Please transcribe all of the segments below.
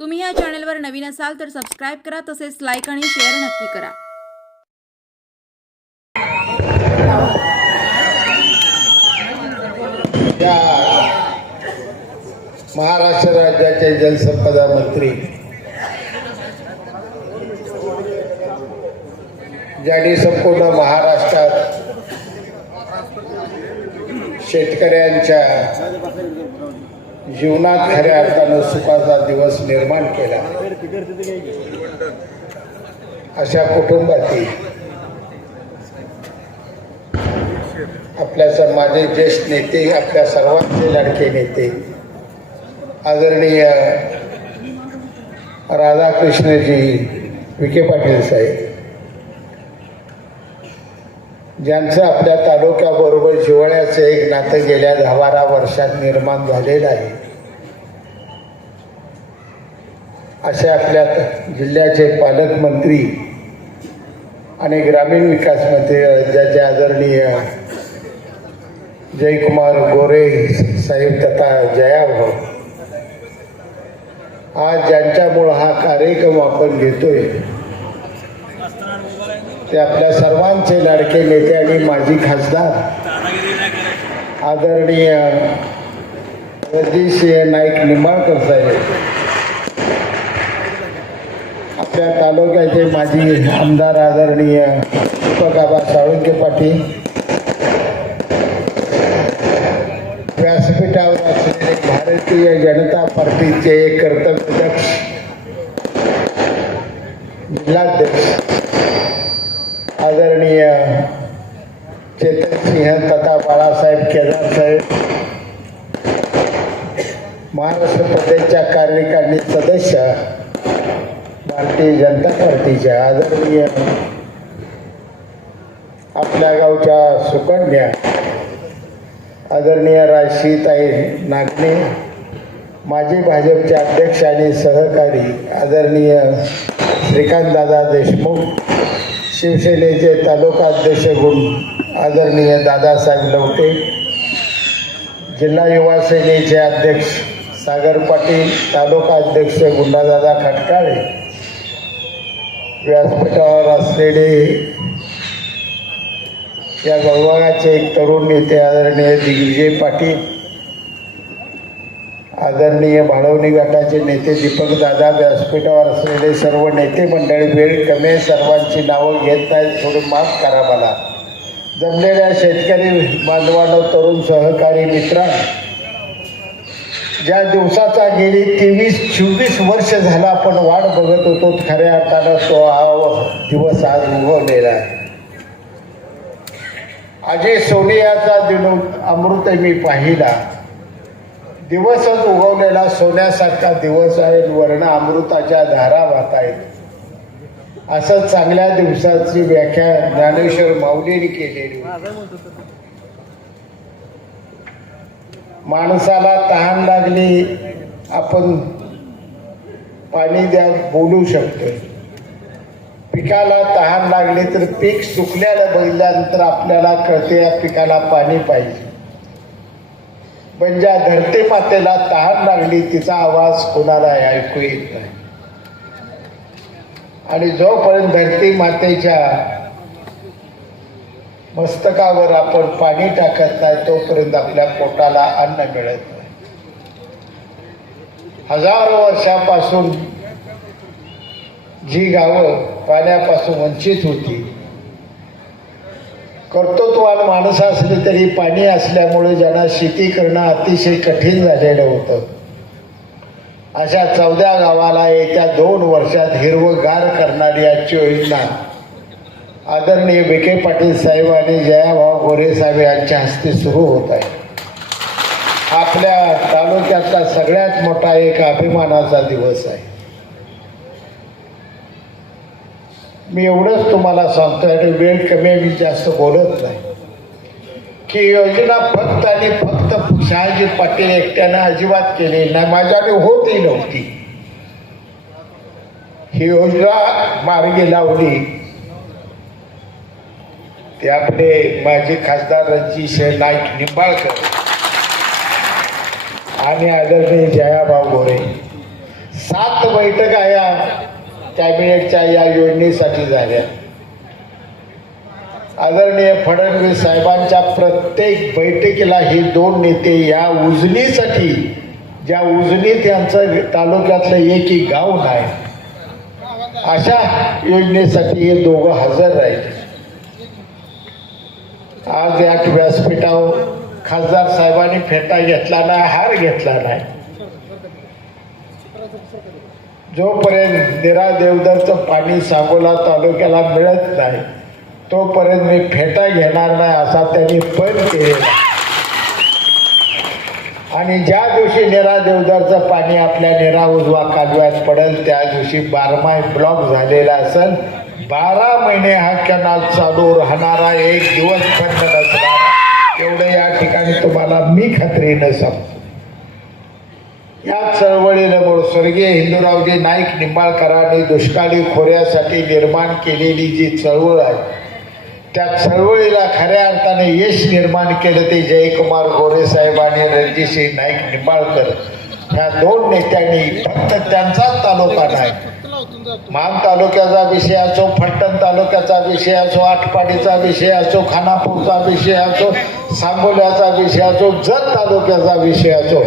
तुम्ही या चॅनलवर नवीन असाल तर सबस्क्राईब करा तसेच लाईक आणि शेअर नक्की करा. महाराष्ट्र राज्याचे जलसंपदा मंत्री. ज्यांनी संपूर्ण महाराष्ट्रात शेतकऱ्यांच्या जीवनात खऱ्या अर्थानं सुखाचा दिवस निर्माण केला. अशा कुटुंबातील आपल्या माझे ज्येष्ठ नेते आपल्या सर्वांचे लाडके नेते आदरणीय राधाकृष्णजी विखे पाटील साहेब ज्यांचं आपल्या तालुक्याबरोबर जिवळ्याचं एक नातं गेल्या दहा बारा वर्षात निर्माण झालेलं आहे. असे आपल्या जिल्ह्याचे पालकमंत्री आणि ग्रामीण विकास मंत्री राज्याचे आदरणीय जयकुमार गोरे साहेब तथा जयाभाऊ आज ज्यांच्यामुळं हा कार्यक्रम आपण घेतोय ते आपल्या सर्वांचे लाडके नेते आणि माजी खासदार. आदरणीय रजनीसिंह नाईक निंबाळकर साहेब. आपल्या तालुक्याचे माजी आमदार आदरणीय दीपकाबा साळुंके पाटील. व्यासपीठावर असलेले भारतीय जनता पार्टीचे कर्तव्यदक्ष जिल्हाध्यक्ष आदरणीय चेतन सिंह तथा बाळासाहेब केदार साहेब. महाराष्ट्र प्रदेशच्या कार्यकारिणी सदस्य भारतीय जनता पार्टीच्या आदरणीय आपल्या गावच्या सुकन्या आदरणीय राशीताई नागणे माजी भाजपचे अध्यक्ष आणि सहकारी आदरणीय श्रीकांतदादा देशमुख शिवसेनेचे तालुका अध्यक्ष गुण आदरणीय दादासाहेब लवटे जिल्हा युवा सेनेचे अध्यक्ष सागर पाटील तालुका अध्यक्ष गुंडादादा खटकाळे व्यासपीठावर असलेले या विभागाचे एक तरुण नेते आदरणीय दिग्विजय पाटील आदरणीय भाळवणी गटाचे नेते दीपक दादा व्यासपीठावर असलेले सर्व नेते मंडळी वेळ कमी सर्वांची नावं घेत नाहीत थोडं माफ करा मला. जमलेल्या शेतकरी बांधवांना तरुण सहकारी मित्रा ज्या दिवसाचा गेली तेवीस चोवीस वर्ष झाला आपण वाट बघत होतो खऱ्या अर्थानं तो हा दिवस आज उगवलेला आहे. अजय सोनियाचा दिन अमृत मी पाहिला. दिवसच उगवलेला सोन्यासारखा दिवस आहे वर्ण अमृताच्या धारा वाहत आहेत असं चांगल्या दिवसाची व्याख्या ज्ञानेश्वर माऊलीने केलेली. माणसाला तहान लागली आपण पाणी द्या बोलू शकतोय. पिकाला तहान लागली तर पीक सुकल्याला बघितल्यानंतर आपल्याला कळते या पिकाला पाणी पाहिजे. पण ज्या धरती मातेला तहान लागली तिचा आवाज कोणाला ऐकू येत नाही. आणि जोपर्यंत धरती मातेच्या मस्तकावर आपण पाणी टाकत नाही तोपर्यंत आपल्या पोटाला अन्न मिळत नाही. हजारो वर्षापासून जी गावं पाण्यापासून वंचित होती. कर्तृत्वान माणसं असली तरी पाणी असल्यामुळे ज्यांना शेती करणं अतिशय कठीण झालेलं होतं. अशा चौदा गावाला येत्या दोन वर्षात हिरवगार करणारी आजची योजना. आदरणीय विखे पाटील साहेब आणि जयाभाऊ गोरे साहेब यांच्या हस्ते सुरू होत आहे. आपल्या तालुक्यातला सगळ्यात मोठा एक अभिमानाचा दिवस आहे. मी एवढंच तुम्हाला सांगतो आणि वेळ कमी मी जास्त बोलत नाही. की योजना फक्त आणि फक्त शहाजी पाटील एकट्यानं अजिबात केली नाही. माझ्याकडे होतही नव्हती. ही योजना मार्गी लावली. ते आपले माजी खासदार रणजित नाईक निंबाळकर आणि आदरणीय जयाबाब गोरे. सात बैठका या कॅबिनेटच्या या योजनेसाठी झाल्या. आदरणीय फडणवीस साहेबांच्या प्रत्येक बैठकीला हे दोन नेते या उजनीसाठी ज्या उजनीत यांचं तालुक्यातलं एकही गाव नाही अशा योजनेसाठी हे दोघं हजर राहिले. आज या व्यासपीठावर खासदार साहेबांनी फेटा घेतला नाही हार घेतला नाही. जोपर्यंत निरा देवदरचं पाणी सांगोला तालुक्याला मिळत नाही तोपर्यंत मी फेटा घेणार नाही असा त्यांनी पण केलेला आणि ज्या दिवशी निरा देवदारचं पाणी आपल्या निरा उजवा कालव्यात पडेल त्या दिवशी बारमाही ब्लॉक झालेला असेल बारा महिने हा कॅनाल चालू राहणारा एक दिवस बंद नसणार. एवढं या ठिकाणी तुम्हाला मी खात्रीनं सांगतो. या चळवळीला बोल स्वर्गीय हिंदूरावजी नाईक निंबाळकरांनी दुष्काळी खोऱ्यासाठी निर्माण केलेली जी चळवळ आहे त्या चळवळीला खऱ्या अर्थाने यश निर्माण केलं ते जयकुमार गोरे साहेब आणि रणजितसिंह नाईक निंबाळकर. ह्या दोन नेत्यांनी फक्त त्यांचाच तालुका नाही. मान तालुक्याचा विषय असो फलटण तालुक्याचा विषय असो आटपाडीचा विषय असो खानापूरचा विषय असो सांगोल्याचा विषय असो जत तालुक्याचा विषय असो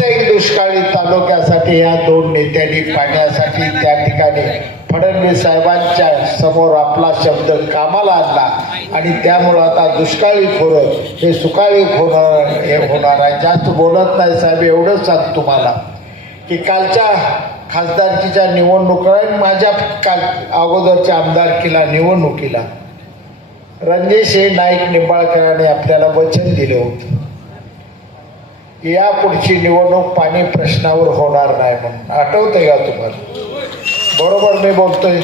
प्रत्येक दुष्काळी तालुक्यासाठी या दोन नेत्यांनी पाण्यासाठी त्या ठिकाणी फडणवीस साहेबांच्या समोर आपला शब्द कामाला आणला. आणि त्यामुळं आता दुष्काळी खोरं हे सुकाळी खोरं हे होणार आहे. जास्त बोलत नाही साहेब एवढंच सांग तुम्हाला की कालच्या खासदारकीच्या निवडणुका आणि माझ्या काल अगोदरच्या आमदारकीला निवडणुकीला रणजितसिंह नाईक निंबाळकरांनी आपल्याला वचन दिले होते. या पुढची निवडणूक पाणी प्रश्नावर होणार नाही म्हणून. आठवतंय का तुम्हाला? बरोबर मी बोलतोय.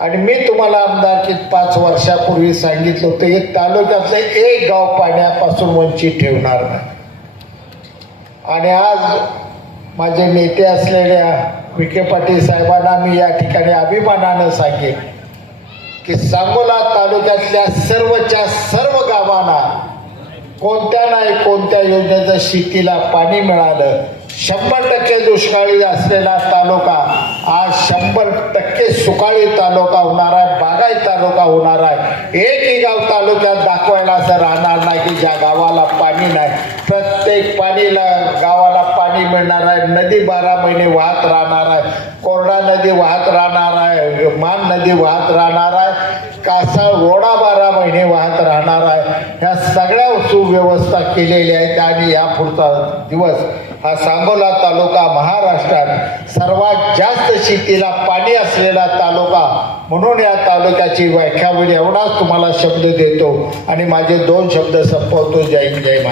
आणि मी तुम्हाला आमदारकीत पाच वर्षापूर्वी सांगितलं होतं हे तालुक्यातलं एक गाव पाण्यापासून वंचित ठेवणार नाही. आणि आज माझे नेते असलेल्या विखे पाटील साहेबांना मी या ठिकाणी अभिमानानं सांगेन की सांगोला तालुक्यातल्या सर्वच्या सर्व गावांना कोणत्या नाही कोणत्या योजनेचं शेतीला पाणी मिळालं? शंभर टक्के दुष्काळी असलेला तालुका आज शंभर टक्के सुकाळी तालुका होणार आहे बागाई तालुका होणार आहे. एकही गाव तालुक्यात दाखवायला असं राहणार नाही की ज्या गावाला पाणी नाही. प्रत्येक पाणीला गावाला पाणी मिळणार आहे नदी बारा महिने वाहत राहणार आहे कोरडा नदी वाहत राहणार आहे मान नदी वाहत राहणार आहे कासाळ रोडा बारा महिने वाहत राहणार आहे ह्या सगळ्या सुव्यवस्था केलेली आहेत आणि या पुढचा दिवस हा सांगोला तालुका महाराष्ट्रात सर्वात जास्त शेतीला पाणी असलेला तालुका म्हणून या तालुक्याची व्याख्या होईल एवढाच तुम्हाला शब्द देतो. आणि माझे दोन शब्द संपवतो. जय जय